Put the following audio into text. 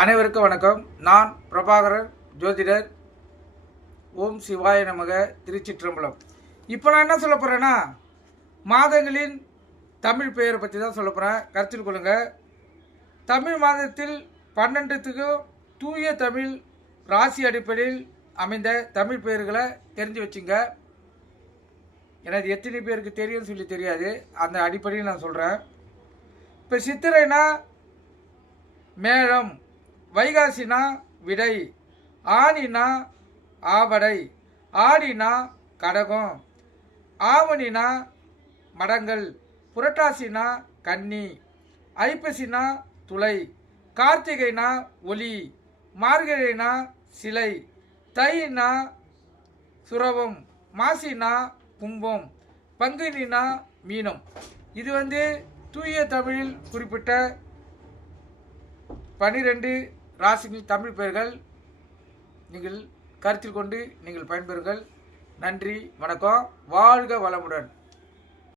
அனைவருக்கும் வணக்கம். நான் பிரபாகரன் ஜோதிடர் ஓம் சிவாய நமக திருச்சிற்றம்பலம். இப்போ நான் என்ன சொல்ல போகிறேன்னா மாதங்களின் தமிழ் பெயரை பற்றி தான் சொல்ல போகிறேன் கருத்தில் கொள்ளுங்கள் தமிழ் மாதத்தில் பன்னெண்டுத்துக்கும் தூய தமிழ் ராசி அடிப்படையில் அமைந்த தமிழ் பெயர்களை தெரிஞ்சு வச்சுங்க. எனக்கு எத்தனை பேருக்கு தெரியும்னு சொல்லி தெரியாது. அந்த அடிப்படையில் நான் சொல்கிறேன் இப்போ சித்திரைனா மேளம் வைகாசினா விடை ஆனினா ஆவடை ஆடினா கடகம் ஆவணினா மடங்கள் புரட்டாசினா கன்னி ஐப்பசினா துளை கார்த்திகைனா ஒளி மார்கழினா சிலை தைனா சுரவம் மாசினா கும்பம் பங்குனினா மீனம். இது வந்து தூய தமிழில் குறிப்பிட்ட பனிரெண்டு ராசிகள் தமிழ் பெயர்கள் நீங்கள் கருத்தில் கொண்டு நீங்கள் பயன்பெறுங்கள். நன்றி வணக்கம் வாழ்க வளமுடன்.